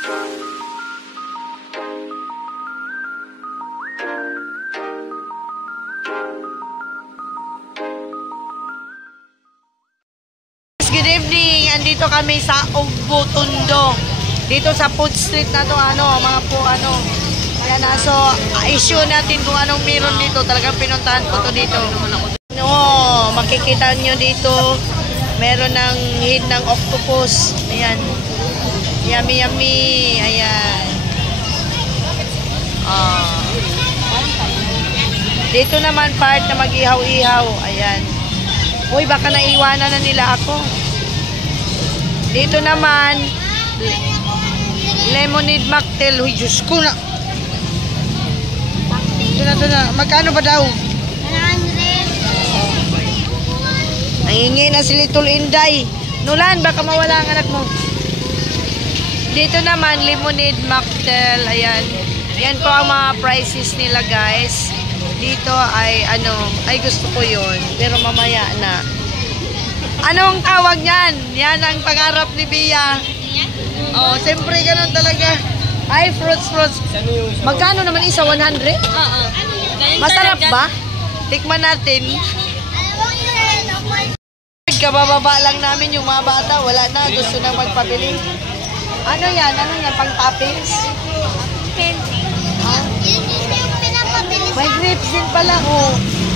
Good evening. Andito kami sa Ugbo, Tondo. Dito sa Food Street na to, mga po, Ayan na, so, issue natin kung anong meron dito. Talagang pinuntahan ko to dito. Makikita nyo dito, meron ng head ng octopus. Ayan. Yummy, yummy. Ayan. Dito naman part na mag-ihaw-ihaw. Ayan. Uy, baka naiwanan na nila ako. Dito naman, lemonade mocktail. Uy, Diyos ko na. Ito na. Magkano ba daw? 100. Nangingi na si Little Inday. Nulan, baka mawala ang anak mo. Dito naman, lemonade mocktail. Ayan. Yan po ang mga prices nila, guys. Dito ay, ay gusto ko yun. Pero mamaya na. Anong tawag niyan? Yan ang pangarap ni Bia. Siyempre ganun talaga. Ay, fruits. Magkano naman isa? 100? Oo. Masarap ba? Tikman natin. Kabababa lang namin yung mga bata. Wala na. Gusto na magpabili. Ano yan? Pang toppings? Candy. May grapes din pala.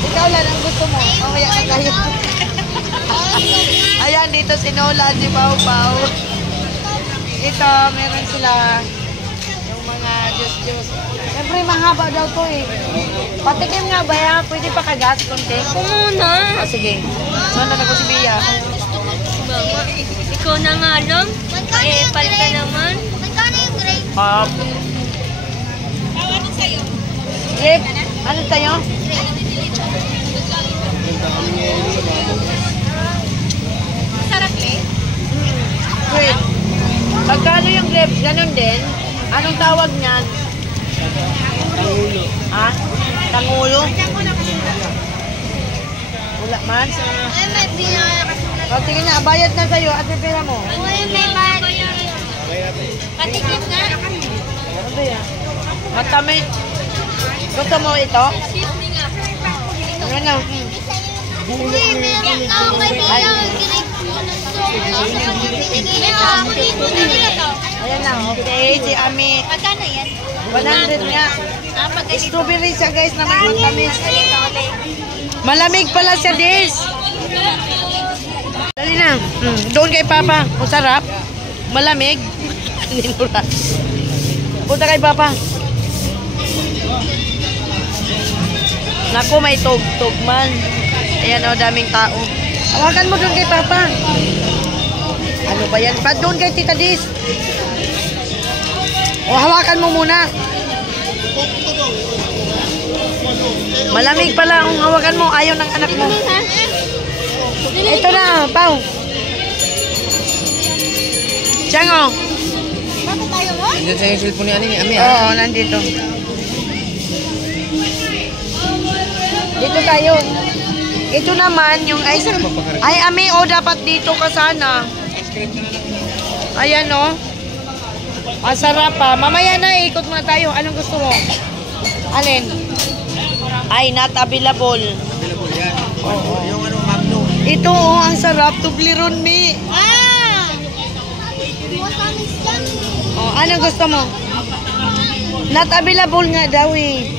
Ikaw lang ang gusto mo. Mamaya ka kayo. Ayan, dito si Nola, si Pau Pau. Ito, meron sila yung mga juice. Siyempre, mahaba daw to eh. Patikim nga ba yan? Pwede pa kagas konti? Muna. Sige. Saan na ako si Bia? Ikaw na nga lang. Pal ka naman. Magkano yung grape? Ano sa'yo? Grape? Ano tayo? Sarap eh. Wait. Magkano yung grapes? Ganon din? Anong tawag niyan? Tangulo. Ha? Tangulo? Wala man? Ay, may pinaka. Sige na, bayad na sa'yo at may pera mo. Ay, may bayad. Patikim nga. Ano ba yan? Matamit. Gusto mo ito? Ano na? Uy, meron ako kay Bia. Ayan na, okay. Si Ami. Magkano yan? 100 nga. Strawberry siya, guys, na may matamis. Malamig pala siya, Des. Dali na. Doon kay Papa. Kung sarap. Malamig. Punta kay Papa. Naku, may tog-tog man. Ayan o, daming tao. Hawakan mo doon kay Papa. Ano ba yan? Ba't doon kay Tita Dis? O, hawakan mo muna. Malamig pala ang hawakan mo. Ayaw ng anak mo. Ito na, Pau. Siyang o. Bakit tayo mo? Nandiyan sa yung cellphone ni Ami. Oo, nandito. Dito tayo. Ito naman yung ice cream. Ay, Ami, dapat dito ka sana. Ayan, masarap pa. Mamaya na, ikot muna tayo. Anong gusto mo? Alin? Ay, not available. Available yan. Yung Magno. Ito, ang sarap. Tubleron me. Masamis yan. Anong gusto mo? Not available nga daw eh.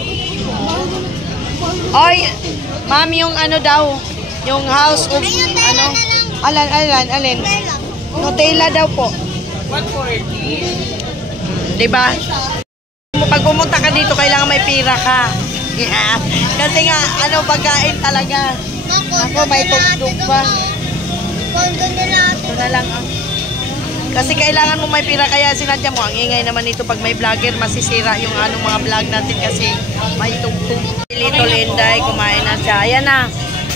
Oy, ma'am, yung daw, yung house of, alin? Nutella daw po. 140. Diba? Pag pumunta ka dito, kailangan may pira ka. Yeah. Kasi nga, pagkain talaga. Ako, may tugtog pa. Ito na lang, Kasi kailangan mo may pira, kaya sinadya mo. Ang ingay naman ito pag may vlogger, masisira yung mga vlog natin kasi may tugtog. Little Inday, kumain na siya. Ayan na.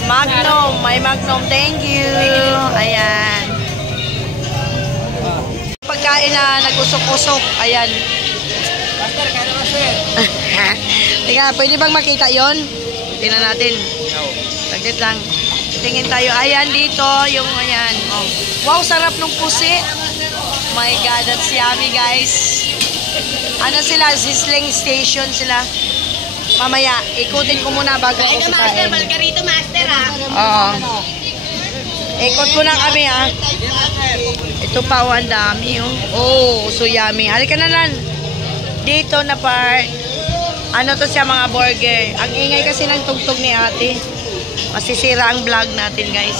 Magnum. May Magnum. Thank you. Ayan. Pagkain na nag-usok-usok. Ayan. Master, kaya master. Teka, pwede bang makita yon? Tingnan natin. Saglit lang. Tingin tayo. Ayan dito. Yung ayan. Wow, sarap ng pusi. my God, that's yummy, guys. Ano sila? Sizzling station sila. Mamaya, ikutin ko muna bago ako kakain. Margarito master ha. Oo. Ikot ko na kami, ha. Ito pa, ang dami, oh. Oh, so yummy. Halika na lang. Dito na part. Ano to siya, mga burger. Ang ingay kasi ng tugtog ni ate. Masisira ang vlog natin, guys.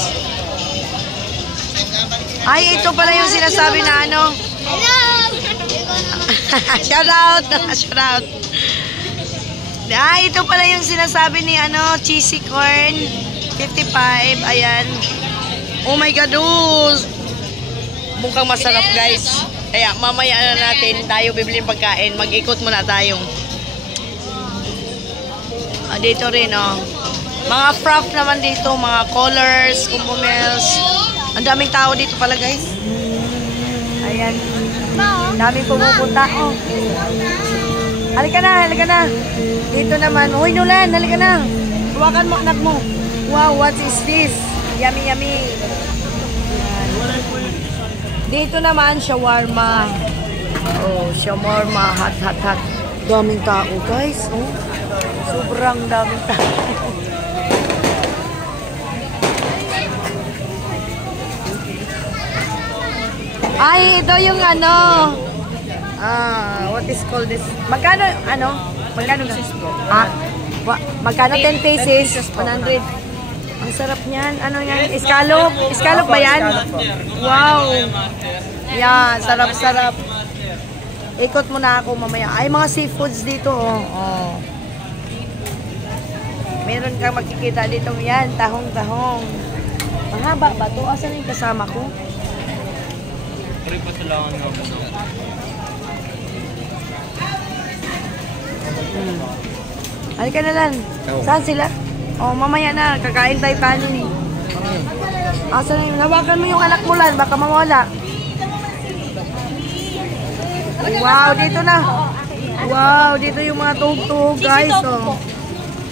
Ay, ito pala yung sinasabi na ano. Hello! Shout out. Shout out. Ah, ito pala yung sinasabi ni ano, cheesy corn 55. Ayan. Oh my God, mukhang masarap, guys. Kaya mamaya na natin tayo bibili ng pagkain. Mag-ikot muna tayo. Dito rin, oh. Mga craft naman dito, mga colors, kumpumels. Ang daming tao dito pala, guys. Ayan. Daming pumupunta, oh. Halika na, halika na. Dito naman. Uy, Nulan, halika na. Huwakan mo anak mo. Wow, what is this? Yummy, yummy. Dito naman, shawarma. Oh, shawarma. Hot, hot, hot. Daming tao, guys. Oh. Sobrang daming tao. Ay, ito yung ano. What is called this? Magkano, ano? Magkano na? Magkano 10 pesos? 100. Ang sarap niyan. Ano yan? Escalop? Escalop ba yan? Wow. Yan, sarap-sarap. Ikot muna ako mamaya. Ay, mga seafoods dito, oh. Oh. Meron kang makikita dito yan. Tahong-tahong. Mahaba ba ito? Asan yung kasama ko? Halika na lang. Saan sila? Oh, mamaya na. Kakain tayo kanin. Asan na yun? Hawakan mo yung anak mo lang. Baka mawala. Wow, dito na. Wow, dito yung mga tugtog, guys. Oh.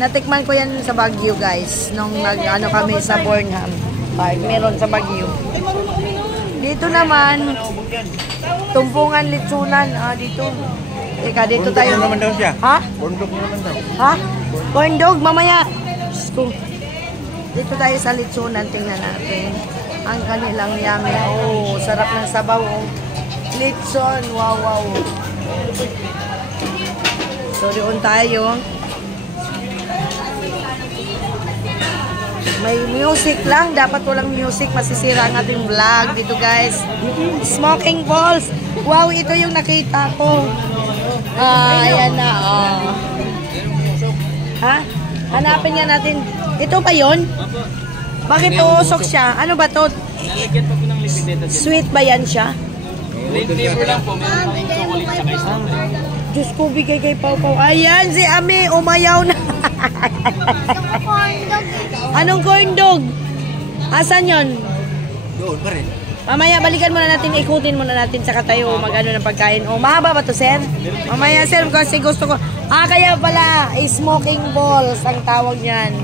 Natikman ko yan sa Baguio, guys. Nung nag-ano kami sa Burnham Park. Meron sa Baguio. Dito naman, tumpungan, litsunan. Dito. Teka, dito tayo. Corn dog naman daw siya. Ha? Corn dog naman daw. Ha? Corn dog, mamaya. Dito tayo sa litsunan. Tingnan natin. Ang kanilang yummy. Oh, sarap ng sabaw. Oh. Litson. Wow, wow. So, doon tayo. May music lang. Dapat walang music. Masisira ang ating vlog dito, guys. Smoking balls. Wow, ito yung nakita ko. Ayan na. Oh. Ha? Hanapin nga natin. Ito pa yon? Bakit uusok siya? Ano ba to? Sweet ba yan siya? Flavor lang po. Meron pang chocolate tsaka strawberry. Diyos ko, bigay kay Pau Pau. Ayan, si Ami, umayaw na. Anong corn dog? Asan yon? Doon pa rin. Mamaya, balikan muna natin, ikutin muna natin, saka tayo mag-ano ng pagkain. O, mahaba ba to, sir? Mamaya, sir, kasi gusto ko. Kaya pala, smoking balls ang tawag niyan.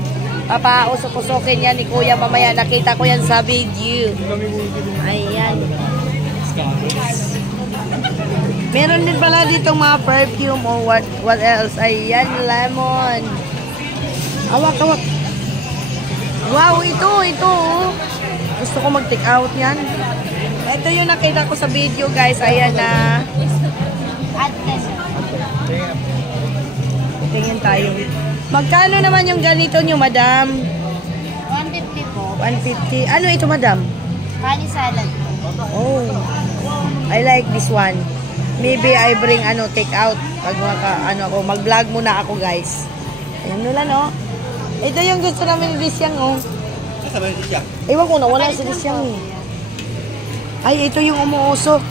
Papausok-usokin yan ni Kuya mamaya. Nakita ko yan sa video. Ayan. Meron din pala dito mga perfume o what else. Ayan, lemon. Awak. Wow, ito. Oh. Gusto ko mag-take out yan. Ito yung nakita ko sa video, guys. Ayan na. Tingin tayo. Magkano naman yung ganito nyo, madam? 150 po. 150. Ano ito, madam? Kani salad. Oh. I like this one. Maybe I bring take out pag mag-vlog muna ako, guys. Ayan nila, no? Ito yung gusto namin ni Disyang, oh. Kasama ni siya. Ewan ko, nawala si Disyang, eh. Ay, ito yung umuusok.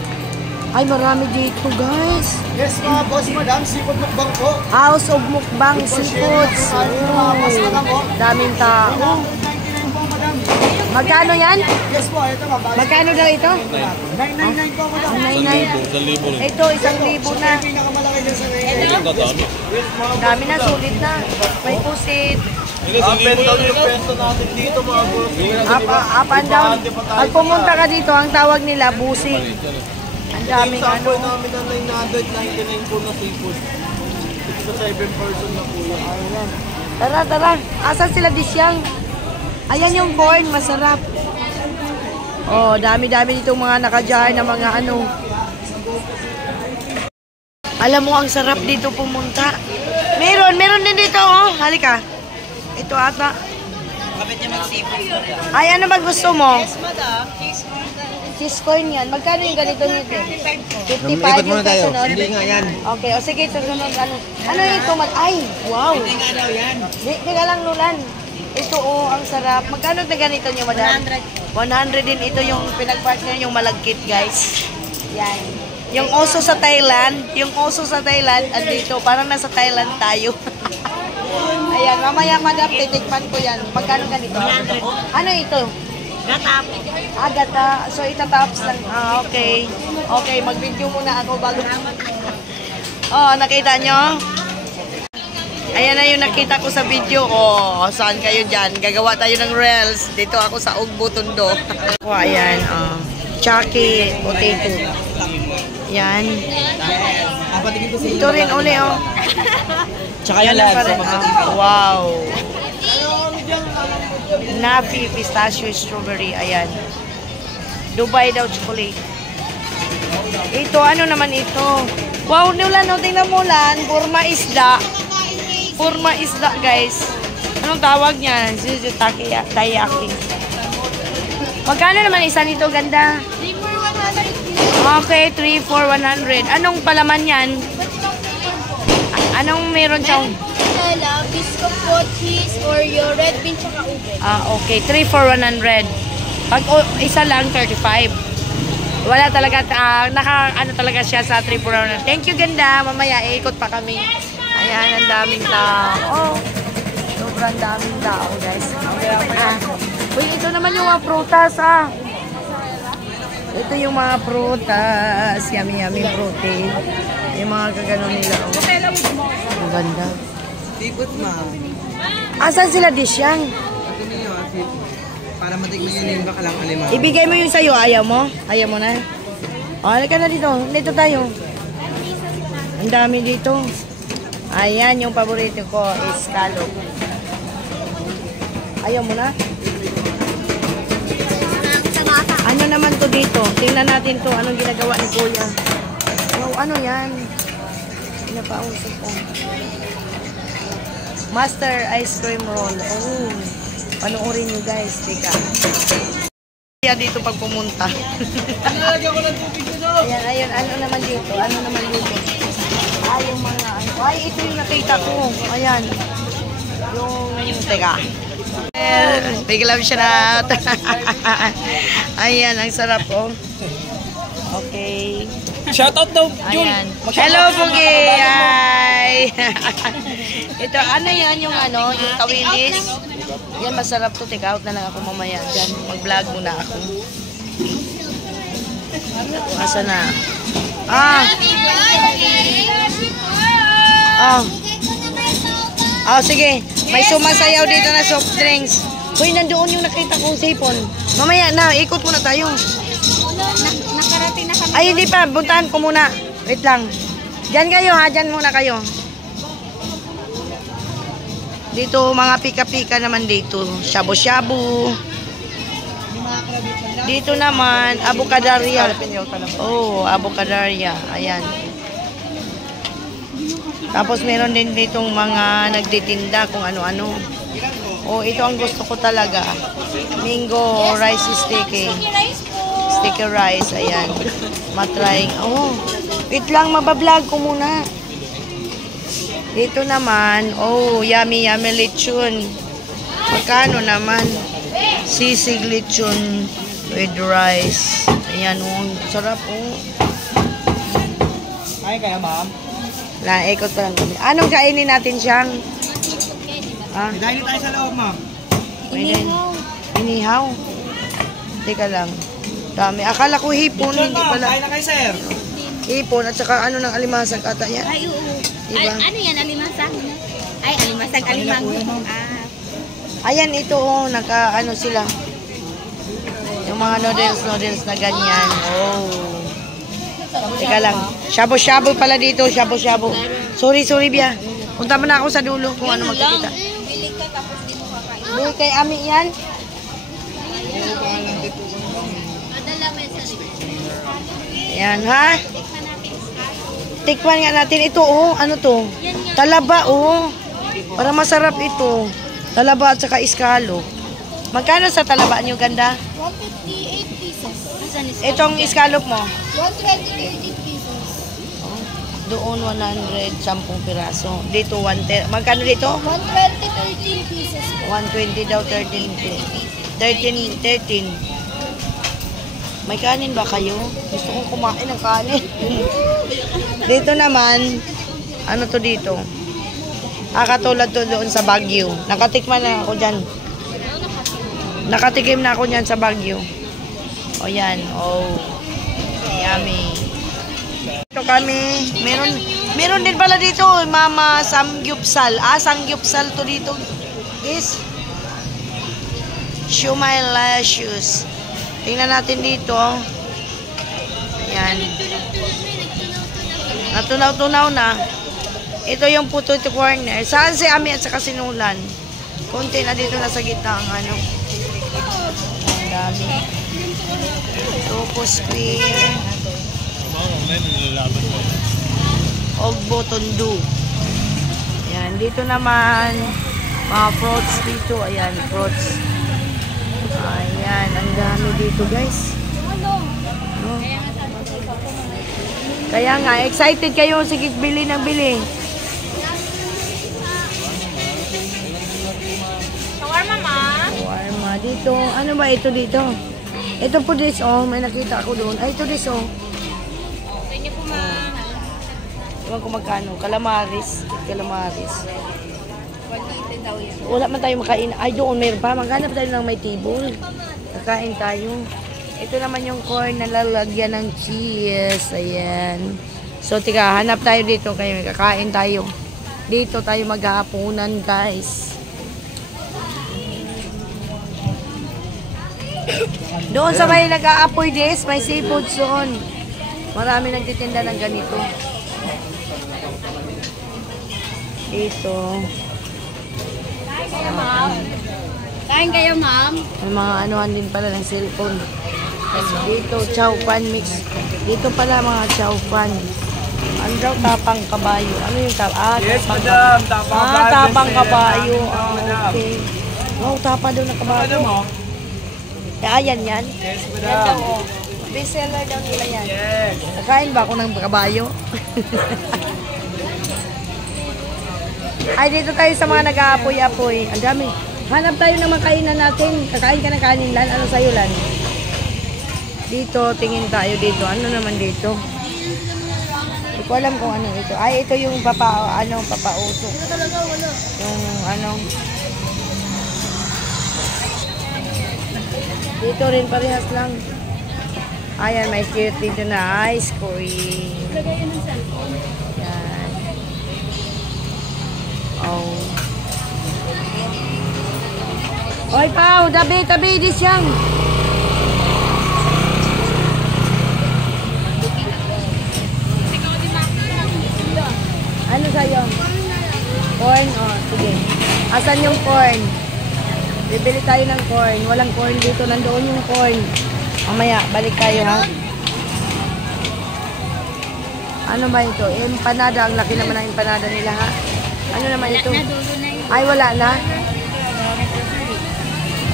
Ay, marami dito, guys. Yes, mga boss, madam. Seafood mukbang po. House of Mukbang Seafoods. Oh, daming tao. Magkano yan? Yes po, ito mga boss. Magkano daw ito? 999 po, madam. 999. Ito, 1,000 na. Pinakamalaki dyan sa ngayon. Dami na, sulit na. May pusit. Up and down yung pesto natin dito, mga boss. Up and down. Pag pumunta ka dito, ang tawag nila, busing. Ang daming Sample ano. namin ng 999 po na seafood. 6 to 7 person na po yun. Ayan. Tara, tara. Asan sila disyang? Ayan yung corn, masarap. Oh, dami-dami dito mga nakajar na mga ano. Alam mo, ang sarap dito pumunta. Meron din dito, oh. Halika. Ito ata. Kapit niya mag-seafood. Ay, ano ba gusto mo? Yes, madam. Cheese corn. Cheese corn yan. Magkano yung ganito nito? 55 Ikot muna yung tayo. kasunod. Hindi nga yan. Okay, o sige, susunod. Ano ito? Ay, wow. Hindi nga daw yan. Di ka lang, Nulan. Ito, oh, ang sarap. Magkano na ganito nyo, madam? 100 din. Ito yung pinag-partner yung malagkit, guys. Yan. Yung oso sa Thailand, andito. Parang nasa Thailand tayo. Ayan, mamaya, madam, titikman ko yan. Magkano ganito? 100. Ano ito? Gata. Gata. So, itataps lang. Okay. Okay, mag-video muna ako bago. Oh, nakita nyo? Ayan na yung nakita ko sa video. Oh, saan kayo dyan? Gagawa tayo ng reels. Dito ako sa Ugbo, Tondo. Oh, ayan. Chucky potato. Yan. Ito rin uli, oh. Tsaka Yan yung lang lahat pa sa rin. magkatipid. Wow. Nafi, pistachio, strawberry. Ayan. Dubai daw chocolate. Ito, ano naman ito? Wow, Nulan, no? Tingnan mo, Lan. Purma isda. Purma isda, guys. Anong tawag niyan? Taiyaki. Magkano naman isa nito, ganda? 3 for 100. Okay, 3 for 100. Anong palaman yan? Anong meron siyang? Nutella, biscuit po, cheese, Oreo, red bean, tsaka ube. Okay, 3 for 100. Pag isa lang, 35. Wala talaga, ano talaga siya sa 3 for 100. Thank you, ganda. Mamaya, ikot pa kami. Ayan, ang daming tao. Sobrang daming tao, guys. Uy, ito naman yung mga prutas, Ito yung mga prutas. Yummy protein. Yung mga kagano nila. Ang ganda. Seafood, ma'am. Asan sila disyang? Ito niyo, para matignan yun yung bakalang alimang. Ibigay mo yung sa'yo. Ayaw mo? Ayaw mo na? Halika na dito. Dito tayo. Ang dami dito. Ayan, yung paborito ko is scallop. Ayaw mo na? Ano naman to dito? Tingnan natin to. Anong ginagawa ni Kuya? Wow, ano yan? Pinapausap ko. Master ice cream roll. Oh, panoorin nyo guys. Teka. Kaya dito pag pumunta. Ayan. Ano naman dito? Yung mga ano. Ay, ito yung nakita ko. Ayan. Teka. Bigla siya na. Ayan, ang sarap oh. Okay. Shoutout daw, Jun. Ayan. Hello, Pugi! Hi! Ito, ano yan yung yung tawilis? Yan, masarap to. Take out na lang ako mamaya dyan. Mag-vlog muna ako. Asa na? Sige. May sumasayaw dito na soft drinks. Uy, nandoon yung nakita kong sipon. Mamaya na, ikot muna tayo. Nakarating na kami. Ay, hindi pa. Buntahan ko muna. Wait lang. Diyan kayo ha. Diyan muna kayo. Dito, mga pika-pika naman dito. Shabu-shabu. Dito naman, avocadarya. Oh, avocadarya. Ayan. Tapos meron din ditong mga nagtitinda kung ano-ano. Oh, ito ang gusto ko talaga. Mango rice sticky. Sticky rice, ayan. Matrying. Oh, wait lang, mabablog ko muna. Dito naman, oh, yummy lechon. Magkano naman? Sisig lechon with rice. Ayan, oh, sarap, oh. Ay, kaya ma'am. Ikot pa lang kami. Anong kainin natin siyang? Dahil tayo sa loob, ma'am. Inihaw. Teka lang. Dami. Akala ko hipon, hindi pala. Kain na kayo, sir. Hipon at saka ano ng alimasag ata yan. Ay, oo. Diba? Ano yan? Alimasag? Ay, alimasag, alimang. Ayan, ito oh, sila. Yung mga noodles na ganyan. Oh. Teka lang. Shabu-shabu pala dito. Shabu-shabu. Sorry, Bia. Punta mo na ako sa dulo kung ano magkikita. Bili kay Ami yan. Yan, ha? Tikman nga natin. Ito, oh. Ano to? Talaba, oh. Para masarap ito. Talaba at saka iskalo. Magkano sa talaba niyo, ganda? 158 pieces. Itong iskalop mo? 120 pieces. Doon 100, 10 piraso. Dito 110. Magkano dito? 120, 13 pieces. 120 daw, 13. May kanin ba kayo? Gusto kong kumain ng kanin. Dito naman, ano to dito? Katulad to doon sa Baguio. Nakatikman na ako dyan. Nakatikim na ako dyan sa Baguio. O yan, oh. Yummy. Ito kami, meron din pala dito, Mama Samgyupsal. Samgyupsal to dito. Yes. Shumai Lashes. Tingnan natin dito. Ayan. Natunaw-tunaw na. Ito yung puto corner. Saan si Ami at saka sinulan? Konti na dito na sa gitna ang ano. Ang dami. Topo square. Ogbo Tondo. Ayan. Dito naman mga fruits dito. Ayan. Fruits. Ayan. Ang dami dito guys. No? Kaya nga. Excited kayo. Sige, bili ng bili. Shawarma dito. Ano ba ito dito? Ito po this, oh. May nakita ako doon. Ay, ito this, oh. Thank you po, ma. Ewan ko magkano. Calamaris. Calamaris. 180 daw yan. Wala man tayo makain. Ay, doon mayroon pa. Maghanap tayo ng may table. Kakain tayo. Ito naman yung corn na lalagyan ng cheese. Ayan. So, tika, hanap tayo dito. Kaya kakain tayo. Dito tayo maghahaponan, guys. Doon sa may nag-aapoy this, may seafood doon. Marami nagtitinda ng ganito. Dito. Kain kayo, ma'am. May mga anuhan din pala ng cellphone. Dito, chow pan mix. Dito pala mga chow pan. Ano daw? Tapang kabayo. Ano yung tapang? Yes, madam. Tapang kabayo. Okay. Wow, tapa daw ng kabayo. Ayan yan. Yes, Yan daw, madam. oh. Best seller daw nila yan. Yes. Nakain ba ako ng kabayo? Ay, dito tayo sa mga nag-aapoy-apoy. Ang dami. Hanap tayo ng makainan natin. Kakain ka ng kanin, Lan. Ano sa'yo, Lan? Dito, tingin tayo dito. Ano naman dito? Hindi ko alam kung ano ito. Ay, ito yung papauso. Yung ano. Dito rin parehas lang. Ayan, may cute dito na ice cream. Yan. Oh. Oy, Pao, tabi di siyang. Ano sa'yo? Corn? Oh, sige. Asan yung corn? Bibili tayo ng corn. Walang corn dito. Nandoon yung corn. Mamaya, balik tayo ha. Ano ba ito? Empanada. Ang laki naman ng empanada nila ha. Ano naman ito? Ay, wala na.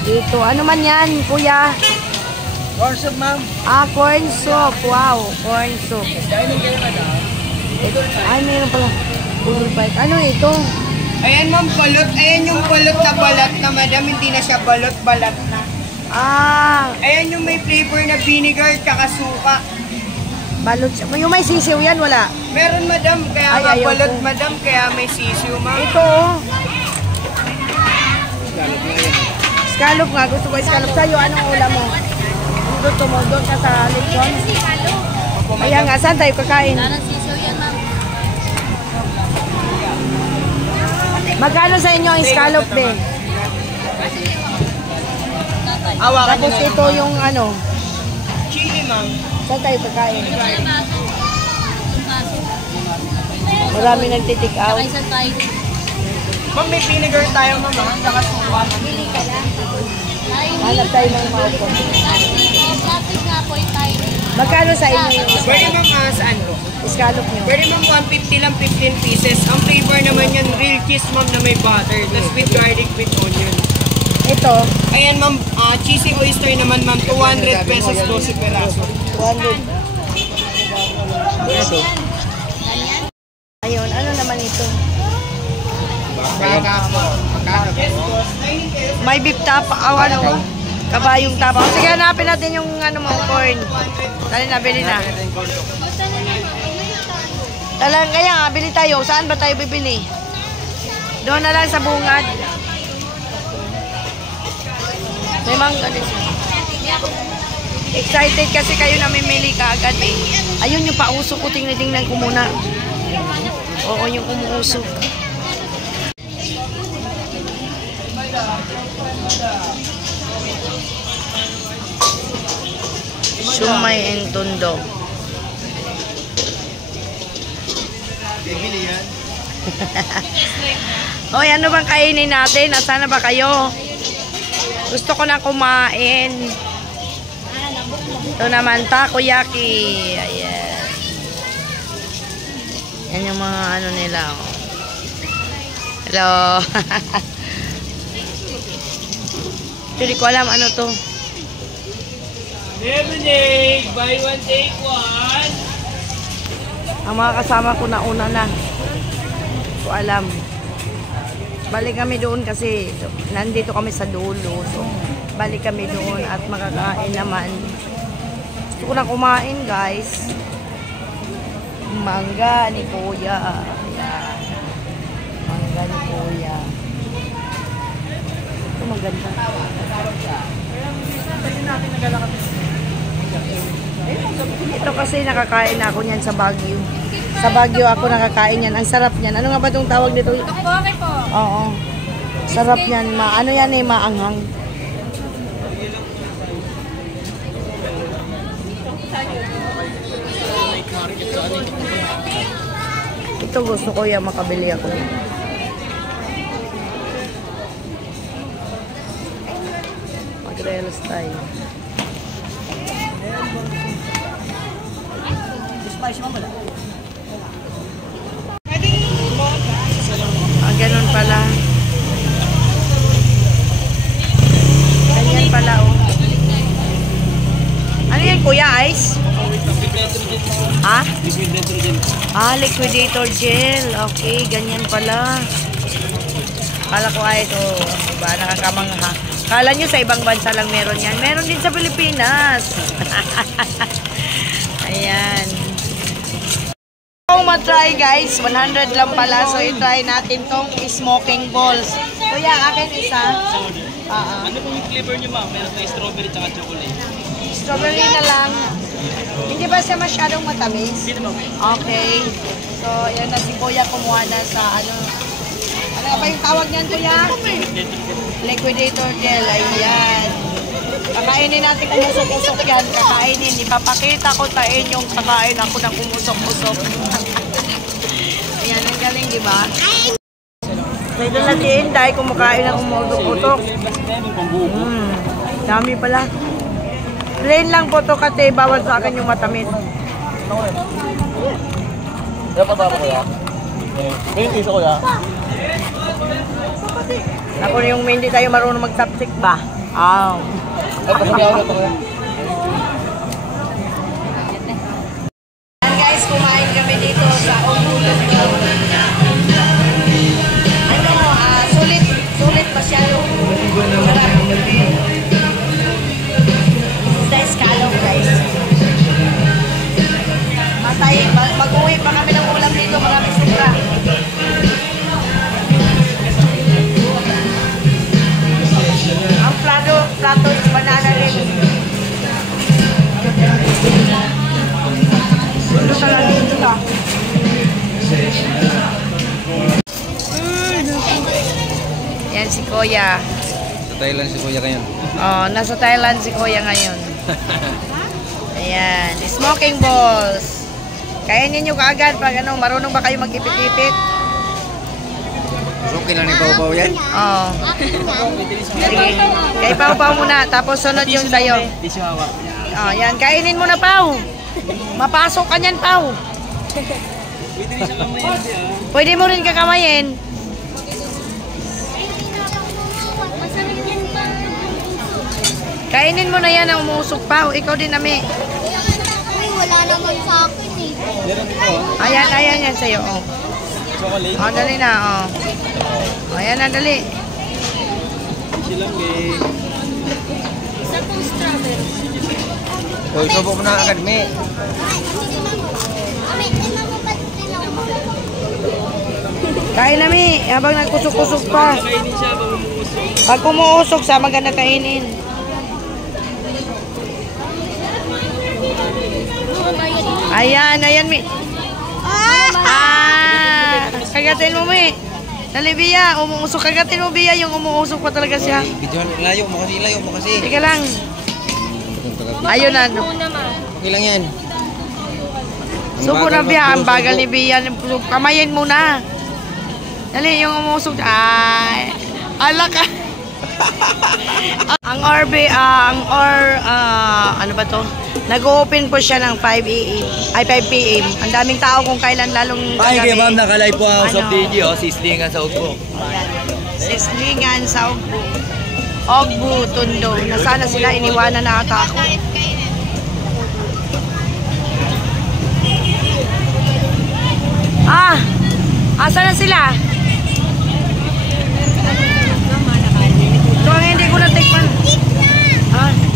Dito. Ano man yan, kuya? Corn soup, ma'am. Corn soup. Wow, corn soup. Dining kayo, madam. Ay, mayroon pala. Pudol bike. Ano ito? Ayan ma'am, balot. Ayan yung balot na balat na madam. Hindi na siya balot, balat na. Ayan yung may flavor na vinegar tsaka suka. Balot siya. Yung may sisiw yan, wala. Meron madam, kaya Ay, nga ayaw balot ko. madam, kaya may sisiw ma'am. Ito oh. Scallop nga. Gusto ko scallop sa'yo. Anong ulam mo? Ang gusto mo? Doon ka sa lechon? Kaya nga, saan tayo kakain? Magkano sa inyo ang scallop, be? Hawakan Tapos nyo na ito yung ano. chili ma'am. Saan tayo kakain? Marami nagtitik out. Isa tayo. Ma'am, may vinegar tayo, ma'am. Saka suka. Hanap tayo ng maupo. Plastic nga po yung tayo. Magkano sa inyo yung Pwede ma'am, saan po? scallop nyo? Pwede ma'am, 150 lang, 15 pieces. Ang flavor naman yan, real cheese ma'am na may butter. Tapos with garlic, with onion. Ito, Ayan ma'am, cheesy oyster naman ma'am, 200 pesos 12 peraso. 200. Ayun, ano naman ito? May beef tapa, ano? Kabayong tapa. Sige, hanapin natin yung ano mo, corn. Dali na, bili na. Talang kaya nga, bili tayo. Saan ba tayo bibili? Doon na lang sa bungad. May mangga din. Excited kasi kayo na mimili ka agad eh. Ayun yung pausok ko, tingnan ko muna. Oo, yung umuusok. Shumay and tondo. Bibili yan. Hoy, ano bang kainin natin? Nasaan na ba kayo? Gusto ko na kumain. Ito naman, takoyaki. Ayan. Yan yung mga ano nila. Oh. Hello. Hindi ko alam ano to. Lemonade! Buy one, take one! Ang mga kasama ko na una na. Hindi ko alam. Balik kami doon kasi nandito kami sa dulo. So, balik kami doon at makakain naman. Gusto ko na kumain, guys. Mangga ni Kuya. Ayan. Mangga ni Kuya. Ito maganda. Ito kasi nakakain ako niyan sa Baguio. Sa Baguio ako nakakain yan. Ang sarap niyan. Ano nga ba itong tawag dito? Okay po. Oo. Sarap yan. Ano yan eh, maanghang. Ito gusto ko yan, makabili ako. Mag-reels tayo. Ganun pala. Ganyan pala, oh. Ano yan, Kuya? Ice? Ha? Liquid detergent. Liquidator gel. Okay, ganyan pala. Kala ko ay ito. Diba, nakakamangha. Kala nyo sa ibang bansa lang meron yan. Meron din sa Pilipinas. Ayan. Kung matry guys, 100 lang pala. So, i-try natin tong smoking balls. Kuya, akin isa. Ano po yung flavor nyo ma'am? Meron tayo strawberry at chocolate. Strawberry na lang. Hindi ba siya masyadong matamis? Hindi naman. Okay. So, yan na si Kuya kumuha na sa ano. Ano ba yung tawag niyan, Kuya? Liquidator gel. Ayan. Kakainin natin kumusok-usok yan. Kakainin. Ipapakita ko tayo yung kakain ako ng kumusok-usok. Ayan, ang galing, di ba? May dala si Inday, kumakain ng kumusok-usok. Dami pala. Plain lang po to kasi bawal sa akin yung matamis. Dapat ba ko ya? 20 sa kuya. Ako yung hindi tayo marunong mag-tapsik ba? Ay, pasok ako na to kuya. Guys, kumain kami dito sa Umulong. Ano, sulit masyado. Marami. This is scallop, guys. Mag-uwi pa kami ng ulam dito, maraming sobra. Ang plato is banana rin. Ito talaga dito ka. Yan si Kuya. Sa Thailand si kuya ngayon. Oh, nasa Thailand si Kuya ngayon. Ayan, smoking balls. Kainin nyo kaagad pag ano, marunong ba kayo mag-ipit-ipit? Okay lang ni Pau-Pau yan. Oo. Sige. Kay Pau-Pau muna, tapos sunod yung sayo. Tissue hawak. Oh, yan. Kainin mo na, Pau. Mapasok ka niyan, Pau. Pwede rin siya kamayin siya. Pwede mo rin kakamayin. Kainin mo na yan ang umusok, Pau. Ikaw din, Ami. Uy, wala naman sa akin eh. Meron po. Ayan yan sa'yo, oh. Chocolate. Oh, dali na, oh. Oh, ayan na, dali. Silang eh. Hoy, subok mo na agad, me. Kain na, Mi. Habang nagkusok-kusok pa. Kainin siya pag umuusok. Pag umuusok, sa maganda kainin. Ayan, Mi. Kagatin mo, Mi. Dali, Bia. Umuusok. Kagatin mo, Bia. Yung umuusok pa talaga siya. Video, layo mo kasi. Teka lang. Ayun na. Okay lang yan. Subo na, Bia. Ang bagal ni Bia. Kamayin mo na. Dali, yung umuusok. Ay. Ala ka. Ang ano ba to? Nag-open po siya ng 5 p.m. Ang daming tao kung kailan lalong Ay, kay ma'am, nakalay po ang Ano? sa video. Sislingan sa Ugbo. Sislingan sa Ogbu. Ogbu, Tundo. Nasana sila, iniwanan na ata ako. Asa na sila? Ito ang hindi ko natikman. Ah.